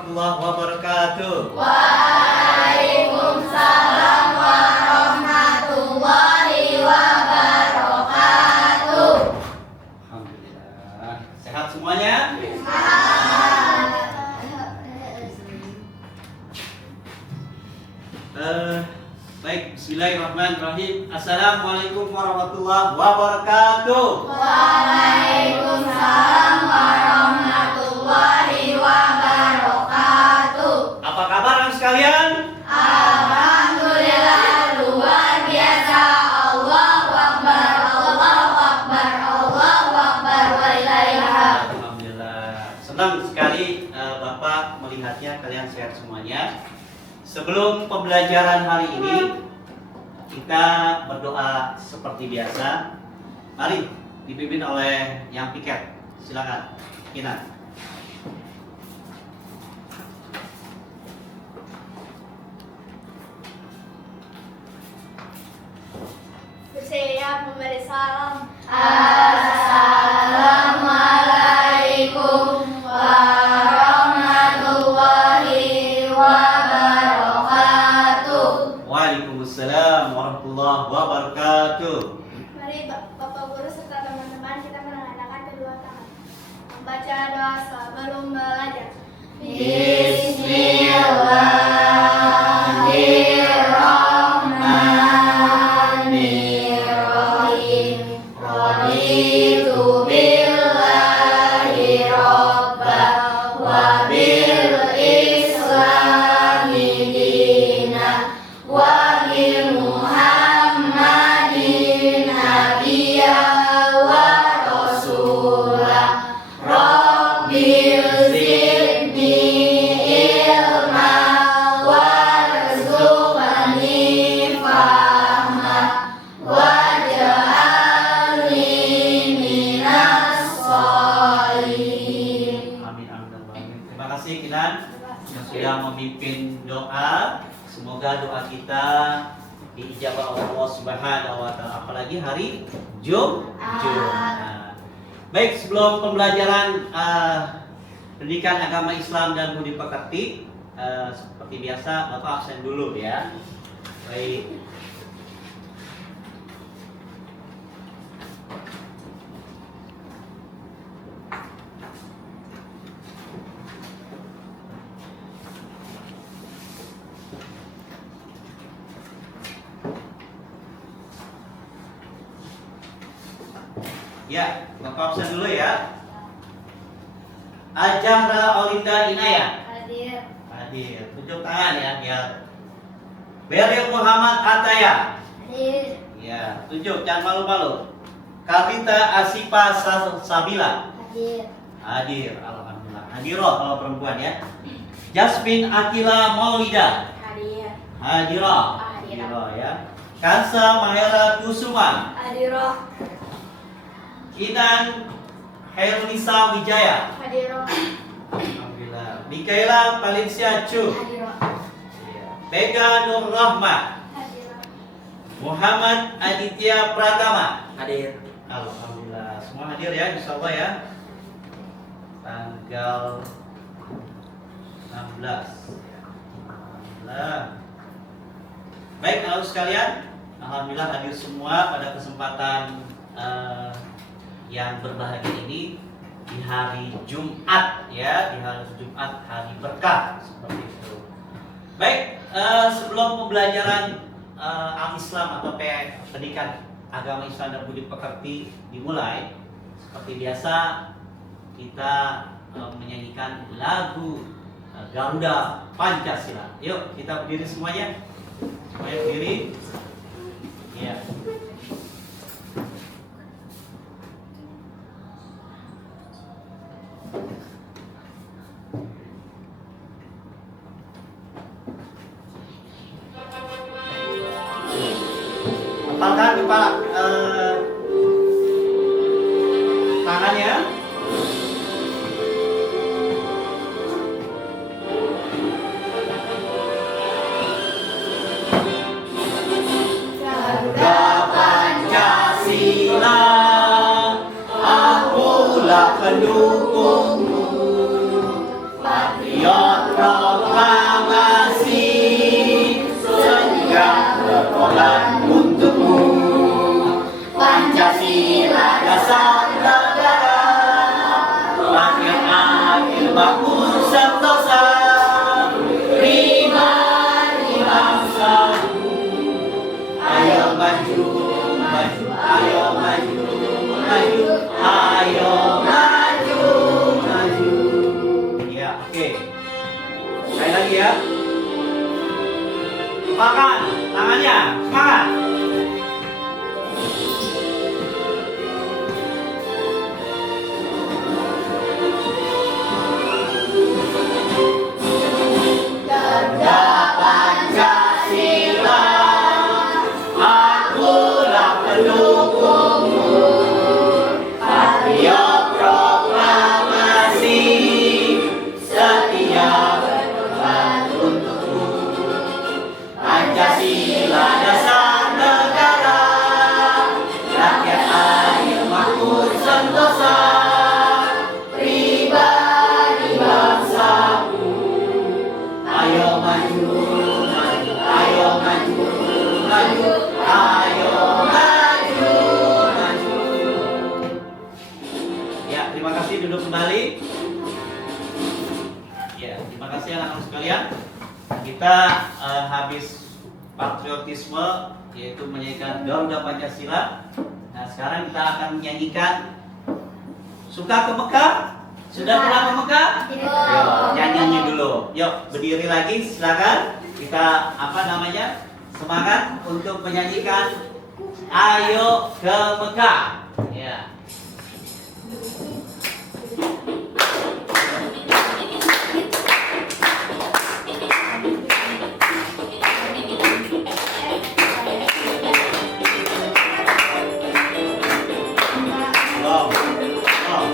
warahmatullahi wabarakatuh. Waalaikumsalam warahmatullahi wabarakatuh. Alhamdulillah. Sehat semuanya? Baik, bismillahirrahmanirrahim. Assalamualaikum warahmatullahi wabarakatuh. Waalaikumsalam warahmatullahi wabarakatuh. Apa kabar anak sekalian? Alhamdulillah luar biasa. Allahu Akbar, Allahu Akbar, Allahu Akbar, walillahil hamd. Alhamdulillah. Senang sekali Bapak melihatnya kalian sehat semuanya. Sebelum pembelajaran hari ini, kita berdoa seperti biasa. Mari dipimpin oleh yang piket. Silakan, Kina. Saya memberi salam. Assalamualaikum warahmatullahi wabarakatuh. Waalaikumsalam warahmatullahi wabarakatuh. Mari Bapak Guru serta teman-teman kita mengadakan kedua tangan. Membaca doa sebelum belajar. Bismillahirrahmanirrahim. Raditu billahi robba wa bil islami dina wa bi Muhammadin nabiyya wa rasula. Rabbil zidni ilma warzuqni fahma waj'alni minas sholihin. Amin, amin, amin. Terima kasih Kinan yang sudah memimpin doa. Semoga doa kita diijabah oleh Allah Subhanahu wa taala, apalagi hari Jumat. Baik, sebelum pembelajaran pendidikan agama Islam dan budi pekerti, seperti biasa Bapak absen dulu ya. Baik. Ya, Bapak absen dulu ya. Ajahra Olinda Inaya. Hadir. Hadir. Tunjuk tangan ya biar. Beril Muhammad Ataya. Hadir. Ya, tunjuk jangan malu-malu. Karita Asipa Sabila. Hadir. Hadir, alhamdulillah. Hadiroh kalau perempuan ya. Jasmine Akila Maulida. Hadir. Hadiroh. Hadiroh ya. Kansa Mahera Kusuma. Hadiroh. Inan Herunisa Wijaya. Hadiroh. Alhamdulillah. Mikaela Valencia Chu. Hadiroh. Vega Nur Rahma. Hadiroh. Muhammad Aditya Pratama. Hadir. Alhamdulillah. Semua hadir ya, insyaallah ya. Tanggal 16. Alhamdulillah. Baik, anak sekalian, alhamdulillah hadir semua pada kesempatan yang berbahagia ini di hari Jumat ya, di hari Jumat, hari berkah seperti itu. Baik, sebelum pembelajaran al-Islam atau pendidikan agama Islam dan budi pekerti dimulai, seperti biasa kita menyanyikan lagu Garuda Pancasila. Yuk kita berdiri semuanya. Semuanya berdiri. Ya. Hafalkan kepala tangannya. Garuda Pancasila, akulah pendukungmu, patriot proklamasi setiap berkorban untukmu. Pancasila dasar negara, rakyat adil makmur sentosa, pribadi bangsa. Ayo maju, maju, ayo maju, maju, ayo maju, maju. Ya, oke. Sekali lagi ya. Makan tangannya, semangat. Ganda Pancasila, akulah pendukungmu. Patriot proklamasi, setia berkorban untukmu. Pancasila dasar negara, rakyat adil makmur sentosa, pribadi bangsaku. Ayo maju, maju, ayo maju, maju, ayo maju, maju. Ya, terima kasih, duduk kembali. Ya, terima kasih anak-anak sekalian. Kita habis patriotisme, yaitu menyanyikan Garuda Pancasila. Nah, sekarang kita akan menyanyikan Suka ke Mekah? Sudah pernah ke Mekah? Yuk, nyanyinya dulu. Yuk, berdiri lagi, silakan. Kita semangat untuk menyanyikan Ayo ke Mekah. Ya. Wow. Wow.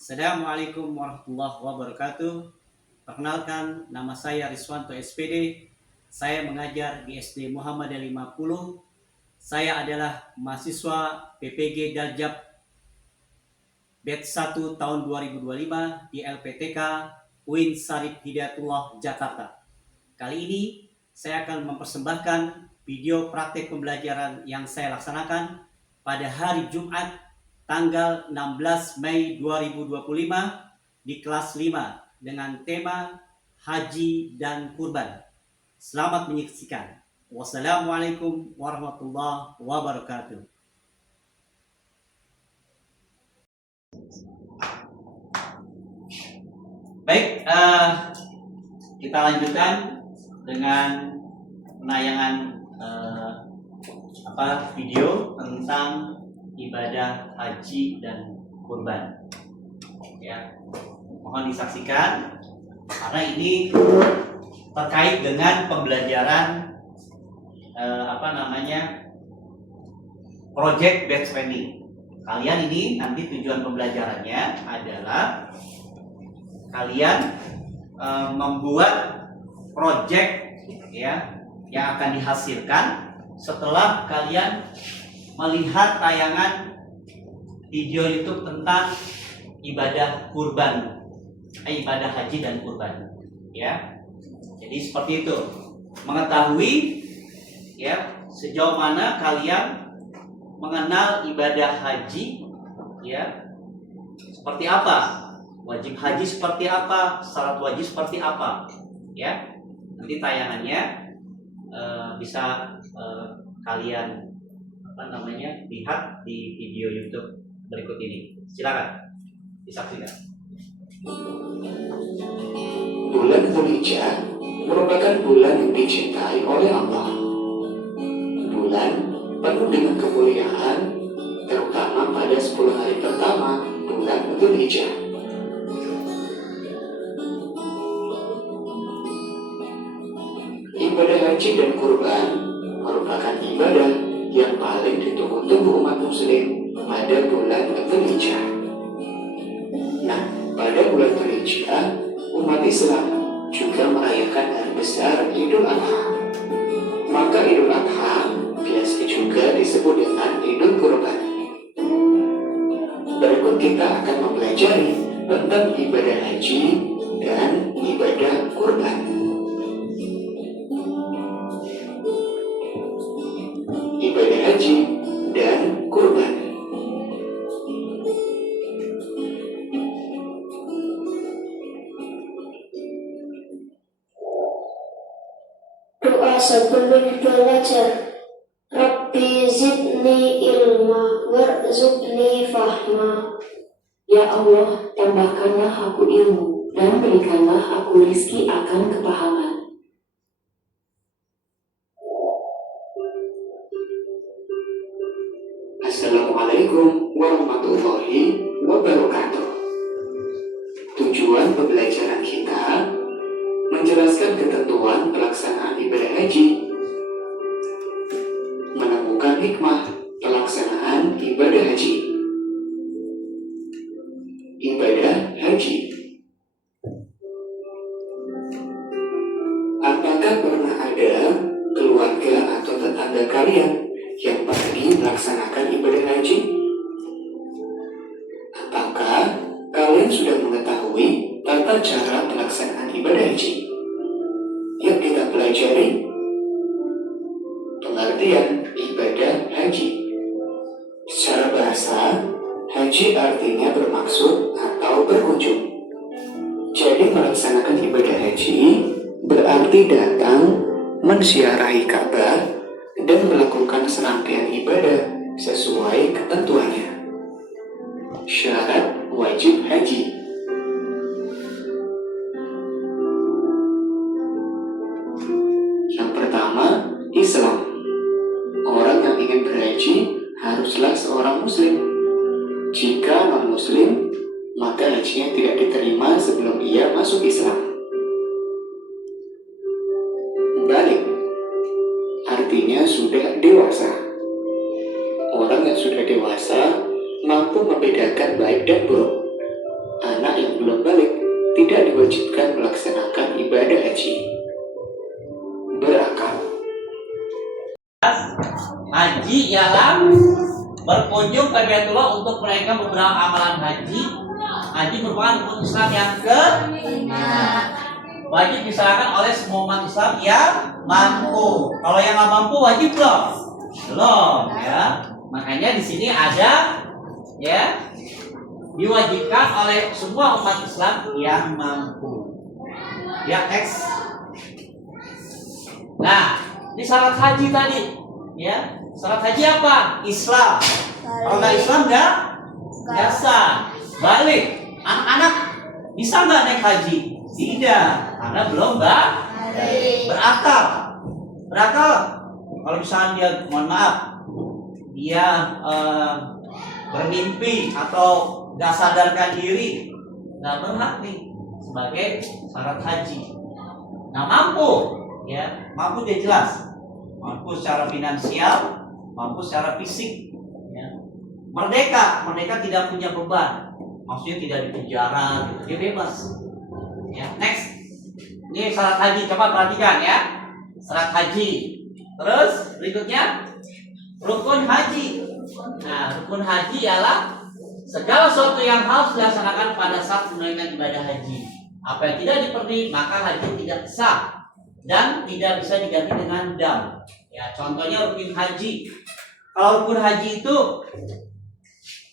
Assalamualaikum warahmatullahi wabarakatuh. Perkenalkan, nama saya Riswanto SPD. Saya mengajar di SD Muhammadiyah 50. Saya adalah mahasiswa PPG Daljab Batch 1 tahun 2025 di LPTK UIN Syarif Hidayatullah Jakarta. Kali ini saya akan mempersembahkan video praktek pembelajaran yang saya laksanakan pada hari Jumat tanggal 16 Mei 2025 di kelas 5 dengan tema Haji dan Kurban. Selamat menyaksikan. Wassalamualaikum warahmatullahi wabarakatuh. Baik, kita lanjutkan dengan penayangan video tentang ibadah haji dan kurban. Ya, mohon disaksikan karena ini terkait dengan pembelajaran project batch training. Kalian ini nanti tujuan pembelajarannya adalah kalian membuat project ya yang akan dihasilkan setelah kalian melihat tayangan video YouTube tentang ibadah kurban, ibadah haji dan kurban, ya. Jadi seperti itu, mengetahui ya sejauh mana kalian mengenal ibadah haji, ya, seperti apa, wajib haji seperti apa, syarat wajib seperti apa, ya. Nanti tayangannya bisa kalian lihat di video YouTube berikut ini. Silakan disaksikan. Bulan Dzulhijjah merupakan bulan yang dicintai oleh Allah. Bulan penuh dengan kemuliaan, terutama pada 10 hari pertama bulan Dzulhijjah. Ibadah haji dan kurban merupakan ibadah yang paling ditunggu-tunggu umat muslim pada bulan Dzulhijjah. Nah, pada bulan Dzulhijjah, umat Islam juga merayakan hari besar Idul Adha. Maka Idul Adha biasa juga disebut dengan Idul Kurban. Berikut kita akan mempelajari tentang ibadah haji dan ibadah kurban. Ibadah haji dan kurban. Doa sebelum belajar. Rabbi zidni ilma warzuqni fahma. Ya Allah, tambahkanlah aku ilmu dan berikanlah aku rizki akan kepahaman. Assalamualaikum warahmatullahi wabarakatuh. Tujuan pembelajaran kita menjelaskan ketentuan pelaksanaan ibadah haji, menemukan hikmah pelaksanaan ibadah haji. Ibadah haji. Apakah pernah ada keluarga atau tetangga kalian yang pergi melaksanakan ibadah haji? Ataukah kalian sudah mengetahui tata cara pelaksanaan ibadah haji? Yuk kita pelajari pengertian ibadah haji. Secara bahasa, haji artinya bermaksud atau berkunjung. Jadi melaksanakan ibadah haji berarti datang, menziarahi Ka'bah, dan melakukan serangkaian ibadah sesuai ketentuannya. Syarat wajib haji. Yang pertama, Islam. Orang yang ingin berhaji haruslah seorang muslim. Jika non-muslim, maka hajinya tidak diterima sebelum ia masuk Islam. Balik artinya sudah dewasa. Orang yang sudah dewasa mampu membedakan baik dan buruk. Anak yang belum balik tidak diwajibkan melaksanakan ibadah haji. Berakal. Haji ialah berkunjung ke Baitullah untuk menunaikan beberapa amalan haji. Haji merupakan rukun Islam yang wajib diserahkan oleh semua umat Islam yang mampu. Kalau yang nggak mampu wajib belum ya. Makanya di sini ada ya, diwajibkan oleh semua umat Islam yang mampu. Ya, next. Nah, ini syarat haji tadi ya. Syarat haji apa? Islam. Kalau nggak Islam nggak sah. Balik. Anak-anak bisa nggak naik haji? Tidak, karena belum berakal. Berakal. Kalau misalnya dia, mohon maaf, dia bermimpi atau nggak sadarkan diri, nggak berhak nih sebagai syarat haji. Nah, mampu, ya, mampu dia jelas, mampu secara finansial, mampu secara fisik, ya. Merdeka tidak punya beban, maksudnya tidak dipenjara, gitu. Dia bebas. Ya, next. Ini syarat haji, coba perhatikan ya. Syarat haji. Terus berikutnya rukun haji. Nah, rukun haji ialah segala sesuatu yang harus dilaksanakan pada saat menunaikan ibadah haji. Apa yang tidak dipenuhi maka haji tidak sah dan tidak bisa diganti dengan dam. Ya, contohnya rukun haji. Kalau rukun haji itu,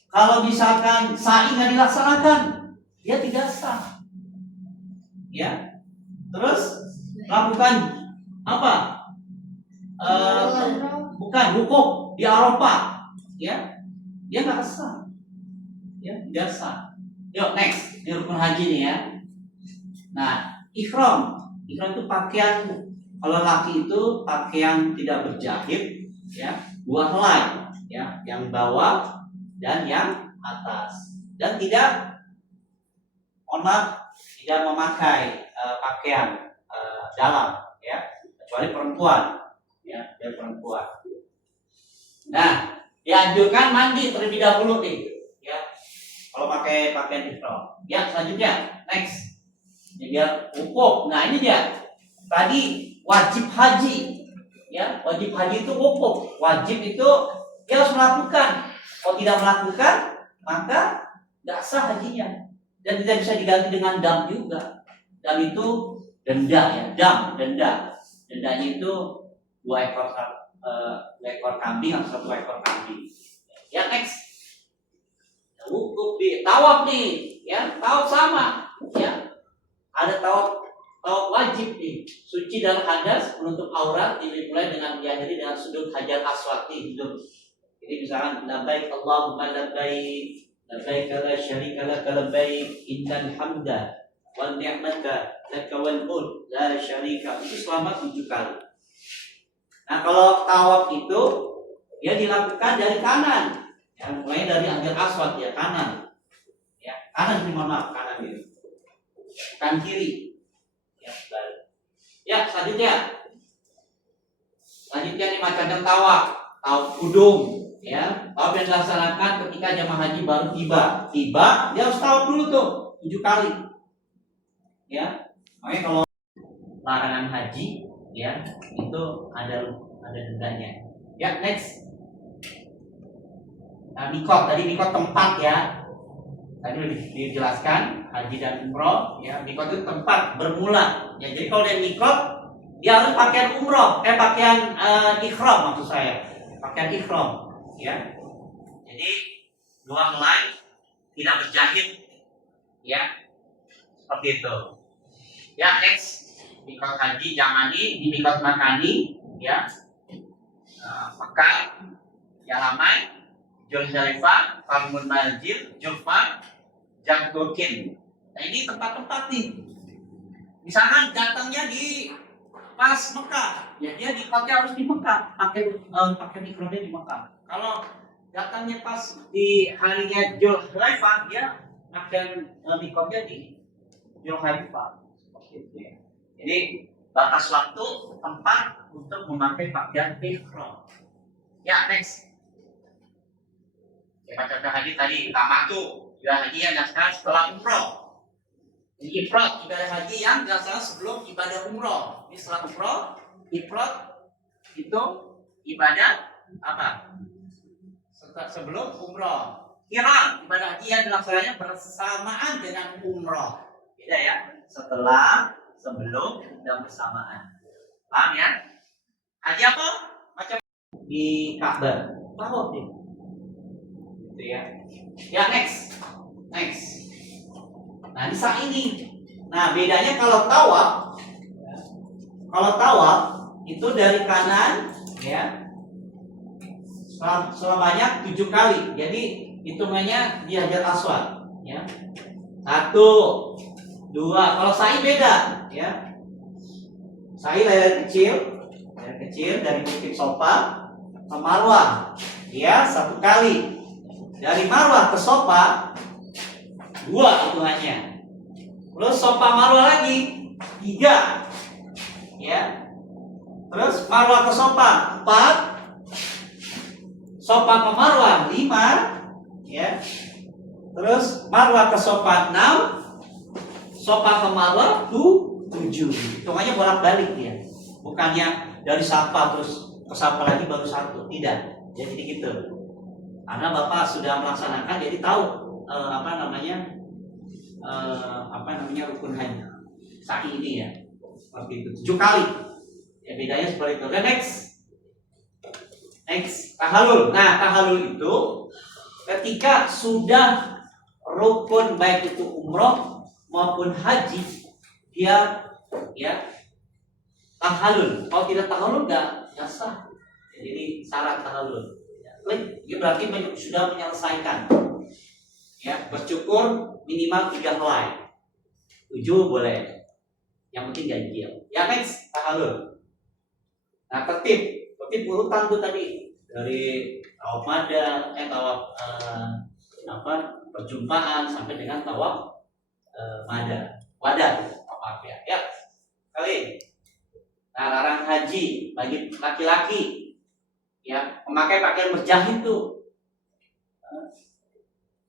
kalau misalkan sa'i nggak dilaksanakan, dia tidak sah. Ya, terus lakukan apa? Bukan wukuf di Arafah, ya, dia nggak sah. Ya, tidak sah. Yuk next, ini rukun haji nih ya. Nah, ihram itu pakaian, kalau laki itu pakaian tidak berjahit, ya, 2 helai, ya, yang bawah dan yang atas, dan tidak memakai pakaian dalam, ya, kecuali perempuan, ya, dan perempuan. Nah, dianjurkan mandi terlebih dahulu nih, ya, kalau pakai pakaian ihram. Ya, selanjutnya next, ini dia wukuf. Nah, ini dia tadi wajib haji, ya, wajib haji itu wukuf. Wajib itu dia harus melakukan. Kalau tidak melakukan, maka tidak sah hajinya, dan tidak bisa diganti dengan dam juga. Dam itu denda, ya, dendanya itu 2 ekor kambing atau 1 ekor kambing. Ya, next, wukuf di tawaf nih, ya, tawaf sama, ya, ada tawaf wajib nih, suci dan hadas, menutup aurat, dimulai dengan diakhiri dengan sujud hajar aswad nih, hidup. Jadi misalkan labbaik Allahumma labbaik, labbaik la syarika lak labbaik, innal hamda wan ni'mata lak wal mulk la syarika, itu selama 7 kali. Nah, kalau tawaf itu ya dilakukan dari kanan, ya, mulai dari hajar aswad, ya, kanan, ya, kanan, kanan gitu, kan kiri. Ya, selanjutnya nih macam tawaf kudung, ya, tawaf yang dilaksanakan ketika jamaah haji baru tiba, dia harus tawaf dulu tuh 7 kali, ya. Makanya kalau larangan haji, ya, itu ada dendanya. Ya, next. Nah, mikot tempat, ya. Tadi udah dijelaskan haji dan umroh, ya. Mikot itu tempat bermula. Ya, jadi kalau dia mikot, dia harus pakaian umroh, pakaian ihram maksud saya, pakaian ihram, ya. Jadi 2 helai tidak berjahit, ya, seperti itu. Ya, next, mikot haji Jamani di mikot Makani, ya, Mekah, Yalamai, Zulhulaifah, Qarnul Manzil, Jufa, Jamgokin. Nah, ini tempat-tempat nih. Misalkan datangnya di pas Mekah, ya, dia dipakai harus di Mekah, pakai mikronya di Mekah. Kalau datangnya pas di harinya Zulhulaifah, dia pakai mikronya di Zulhulaifah. Jadi batas waktu, tempat untuk memakai pakaian ihram. Ya, next. Ya, macam haji tadi, tamatu, ibadah haji yang dilaksanakan setelah umroh. Jadi ifrad, ibadah haji yang dilaksanakan sebelum ibadah umroh. Ini setelah umroh, ifrad itu ibadah apa? Sebelum umroh. Qiran, ibadah haji yang dilaksanakannya bersamaan dengan umroh. Beda, ya, setelah, sebelum, dan bersamaan. Paham, ya? Haji apa? Macam di Ka'bah. Tawaf nih. Gitu, ya. Ya, next. Nah, ini sa'i ini. Nah, bedanya kalau tawaf itu dari kanan, ya, sebanyak 7 kali. Jadi hitungannya di hajar aswad, ya. 1, 2. Kalau sa'i beda, ya. Sa'i layar kecil dari bukit Sofa ke Marwah, ya, 1 kali. Dari Marwah ke Sofa 2 hitungannya. Terus Sofa Marwah lagi 3, ya. Terus Marwah ke Sofa 4, Sofa ke Marwah 5, ya. Terus Marwah ke Sofa 6, Sofa ke Marwah 7. Hitungannya bolak-balik dia. Bukannya dari Safa terus ke Safa lagi baru 1, tidak. Jadi gitu. Karena Bapak sudah melaksanakan, jadi tahu apa namanya rukun haji sa'i ini, ya, seperti itu 7 kali. Ya, bedanya seperti itu. Dan next tahalul. Nah, tahalul itu ketika sudah rukun baik itu umroh maupun haji, dia, ya, tahalul. Kalau tidak tahalul nggak sah. Jadi syarat tahalul. Dia berarti sudah menyelesaikan. Ya, bercukur minimal 3 helai. 7 boleh. Yang penting ganjil. Ya next, tahalul. Nah, tertib urutan tuh tadi dari tawaf mada, tawaf perjumpaan sampai dengan tawaf wadah, maaf ya. Ya, kali. Nah, larangan haji bagi laki-laki, ya, memakai pakaian berjahit tuh.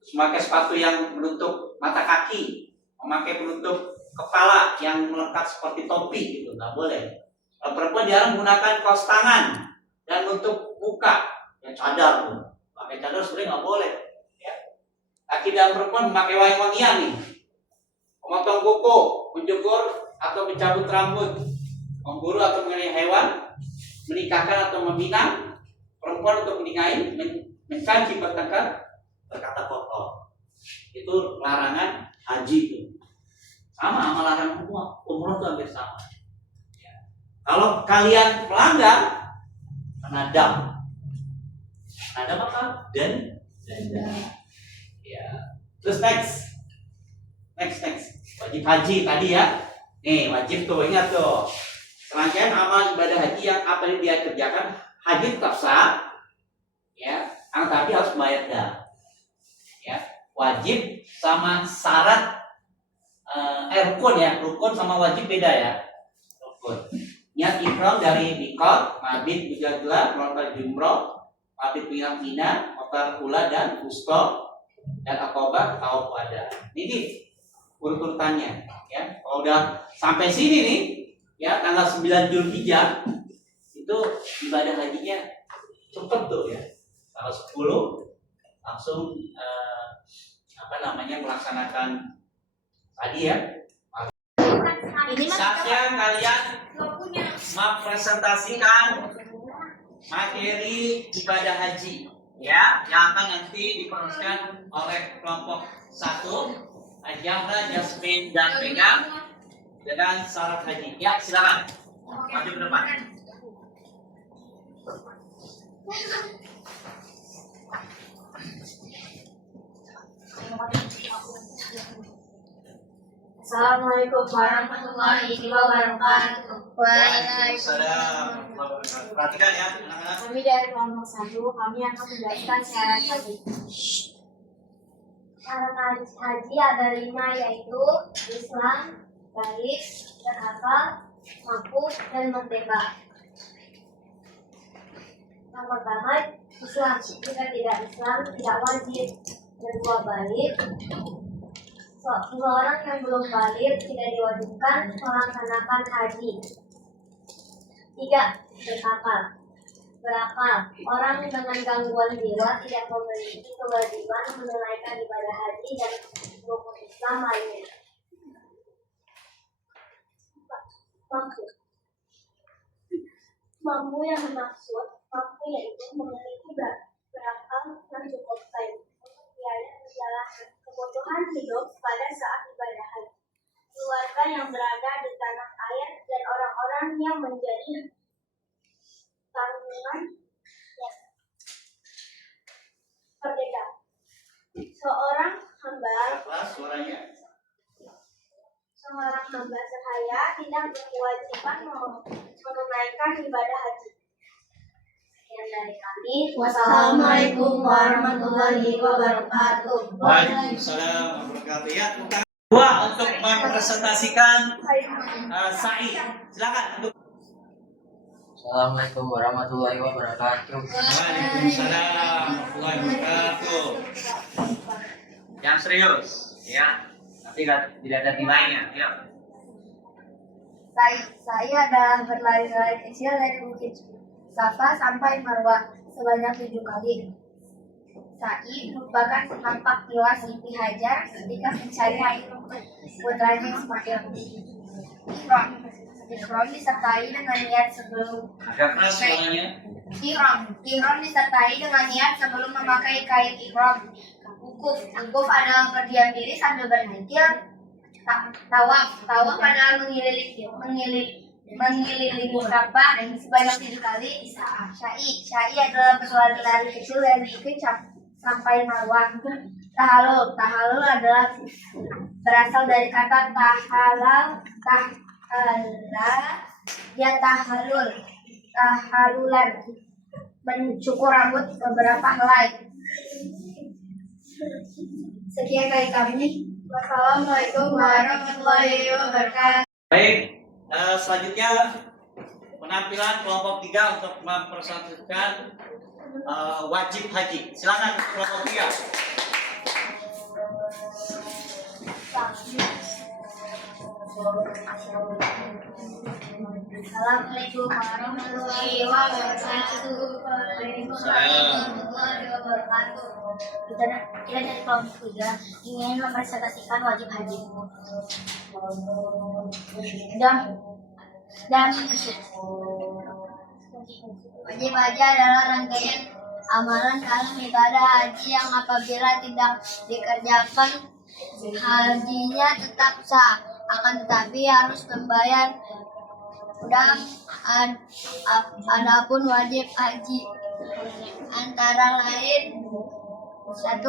Memakai sepatu yang menutup mata kaki, memakai penutup kepala yang melekat seperti topi gitu, nggak boleh. Kalau perempuan dilarang menggunakan kaos tangan dan menutup muka, yang cadar tuh. Pakai cadar sebenarnya nggak boleh. Ya. Laki dan perempuan memakai wangi-wangian nih, memotong kuku, mencukur atau mencabut rambut, memburu atau mengenai hewan, menikahkan atau meminang, perempuan untuk menikahi, mencaci, bertengkar, berkata kotor. Itu larangan haji itu. Sama larangan umroh itu hampir sama. Ya. Kalau kalian melanggar, kena dam. Apa? Denda. Ya. Terus next. Wajib haji tadi ya. Nih wajib tuh, ingat tuh. Rangkaian amal ibadah haji yang apa yang dia kerjakan, haji tetap sah. Ya, tapi harus bayar dam. Ya, wajib sama syarat rukun sama wajib beda ya. Rukun. Niat ihram dari mikot, mabit mujadlah, melontar jumroh, mabit Mina, melontar ula dan wusta dan akobah tawaf wadah. Ini urut-urutannya ya. Kalau udah sampai sini nih ya, tanggal 9 Zulhijjah itu ibadah hajinya cepet tuh ya. Tanggal 10 langsung melaksanakan tadi ya. Saatnya kalian mempresentasikan materi ibadah haji ya, yang akan nanti dipromosikan oleh kelompok 1 Ajahra, Jasmine dan Vega dengan syarat haji. Ya, silakan maju ke depan. Assalamualaikum warahmatullahi wabarakatuh. Waalaikumsalam. Perhatikan ya, anak-anak. Kami dari kelompok 1, kami akan menjelaskan syarat haji. Syarat haji ada 5, yaitu Islam, balik, berakal, mampu, dan merdeka. Yang pertama, Islam. Jika tidak Islam, tidak wajib. Kedua, balik. Seseorang yang belum balik tidak diwajibkan melaksanakan haji. 3. Berakal. Orang dengan gangguan jiwa tidak memiliki kewajiban menunaikan ibadah haji dan rukun Islam lainnya. 4. Mampu yang dimaksud, mampu yaitu memiliki berakal yang cukup baik untuk biaya menjalankan kebutuhan hidup pada saat ibadah haji. Keluarga yang berada di tanah air dan orang-orang yang menjadi tanggungan ya. Merdeka. Seorang hamba sahaya tidak berkewajiban menunaikan ibadah haji. Sekian dari kami. Wassalamualaikum warahmatullahi wabarakatuh. Waalaikumsalam warahmatullahi wabarakatuh. Ya, untuk mempresentasikan Sa'i. Silakan. Assalamualaikum warahmatullahi wabarakatuh. Waalaikumsalam warahmatullahi wabarakatuh. Yang serius, ya. Tapi tidak ada nilainya, ya. Saya adalah berlari-lari kecil dari Bukit Safa sampai Marwah sebanyak 7 kali. Sa'i merupakan tampak tiwa Siti Hajar ketika mencari air putranya Ismail. Ihram disertai dengan niat sebelum disertai dengan niat sebelum memakai kain ihram. Wukuf adalah berdiam diri sambil bernakil. Tawaf adalah mengelilingi Ka'bah sebanyak 7 kali. Sya'i adalah berlari-lari kecil dari Bukit sampai Marwah. Tahalul adalah berasal dari kata tahalal, dia tahalulan, mencukur rambut beberapa helai. Sekian dari kami. Wassalamualaikum warahmatullahi wabarakatuh. Baik, selanjutnya penampilan kelompok 3 untuk mempersatukan wajib haji. Silakan kelompok 3. Assalamualaikum warahmatullahi wabarakatuh. Kita dari kelompok 3 ingin mempresentasikan wajib haji. Dan wajib haji adalah rangkaian amalan dalam ibadah haji yang apabila tidak dikerjakan hajinya tetap sah, akan tetapi harus membayar. Adapun wajib haji antara lain: 1.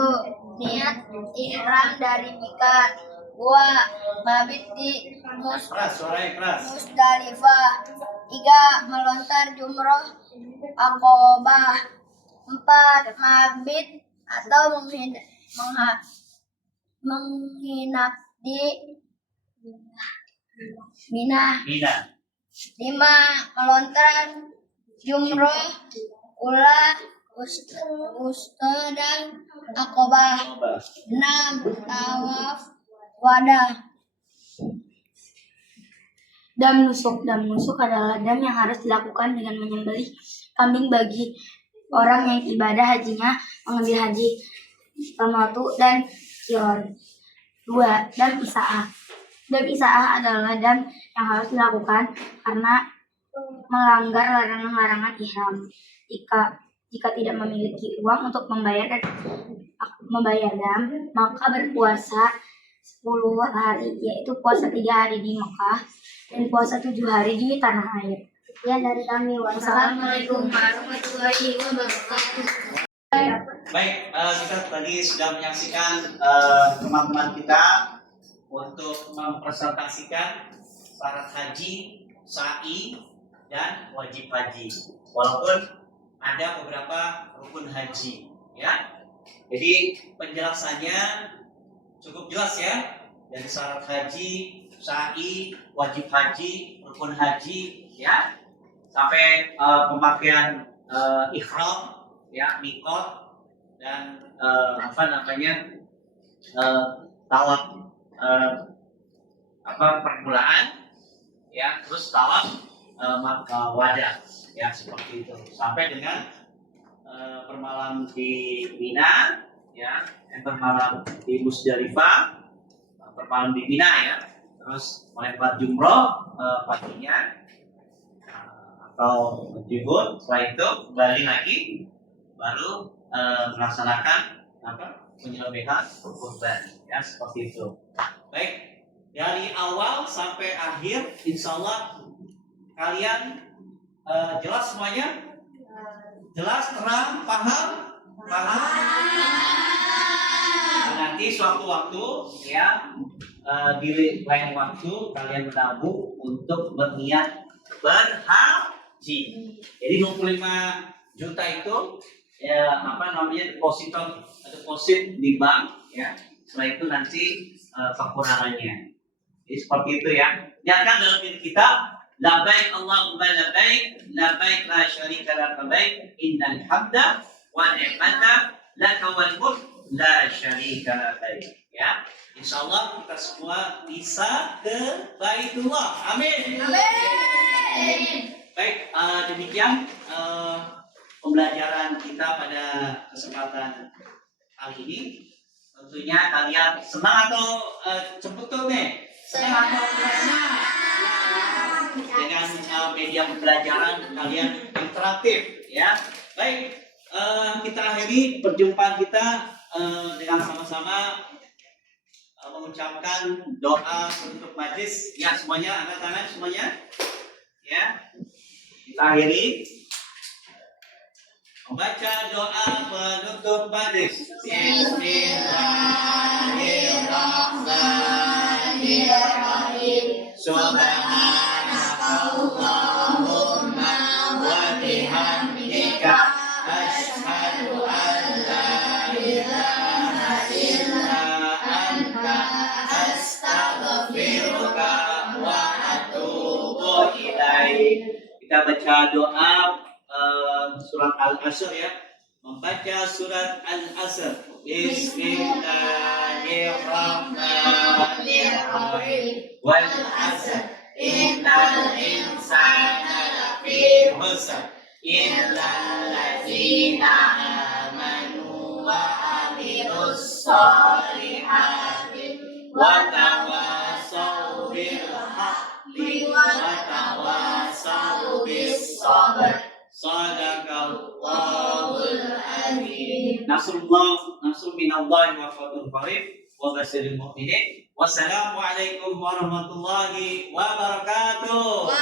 Niat ihram dari miqat. 2. Mabit di Musdalifah. 3. Melontar jumroh Aqobah. 4. Mabit atau menginap di Mina. 5. Melontar jumroh ula wusta dan Aqobah. 6. Tawaf wadah. Dam nusuk adalah dam yang harus dilakukan dengan menyembelih kambing bagi orang yang ibadah hajinya mengambil haji tamatu dan qiran. 2. Dam isaah. Dam isaah adalah dam yang harus dilakukan karena melanggar larangan-larangan ihram. Jika tidak memiliki uang untuk membayar dam, maka berpuasa 10 hari, yaitu puasa 3 hari di Mekah dan puasa 7 hari di tanah air. Sekian dari kami. Wassalamualaikum warahmatullahi wabarakatuh. Baik, kita tadi sudah menyaksikan teman-teman kita untuk mempresentasikan syarat haji, sa'i, dan wajib haji. Walaupun ada beberapa rukun haji, ya. Jadi penjelasannya cukup jelas ya, dari syarat haji, sa'i, wajib haji, rukun haji, ya, sampai pemakaian ihram, ya, miqat, dan tawaf permulaan, ya, terus tawaf wadah, ya, seperti itu, sampai dengan bermalam di Mina, ya, bermalam di Musdalifah, bermalam di Mina, ya, terus melempar jumroh paginya atau juhud. Setelah itu kembali lagi baru melaksanakan penyelesaian kurban, ya, seperti itu. Baik, dari awal sampai akhir insya Allah kalian jelas semuanya? Jelas, terang, paham? Nanti suatu waktu, ya, di lain waktu kalian menabung untuk berniat berhaji. Jadi 25 juta itu, ya, deposit di bank, ya. Setelah itu nanti kekurangannya. Jadi seperti itu, ya. Niatkan dalam diri kita, labbaik Allahumma labbaik, labbaik la syarika lak labbaik, innal hamda wa ni'mata laka wal mulk la syarika lak. Ya, insyaallah kita semua bisa ke Baitullah. Amin. Amin. Baik, demikian pembelajaran kita pada kesempatan kali ini. Tentunya kalian senang atau cepetut nih? Senang atau senang? Dengan media pembelajaran kalian interaktif, ya. Baik, kita akhiri perjumpaan kita dengan sama-sama mengucapkan doa untuk majlis, ya, semuanya angkat tangan semuanya, ya. Kita akhiri. Baca doa penutup majlis. Bismillahirrahmanirrahim. Subhanakallahumma wa bihamdika asyhadu an la ilaha illa anta astaghfiruka wa atubu ilaik. Kita baca doa surat Al-Asr ya. Membaca surat Al-Asr. Bismillahirrahmanirrahim. Wal 'asr. Innal insana lafi khusr. Illal ladzina amanu wa amilus solihati wa tawassaw bil haqqi wa tawassaw bis sabr. Sadaqallahul adzim. Nasrul minallahi wa fathul qarib wa basyiril mu'minin. Wassalamualaikum warahmatullahi wabarakatuh.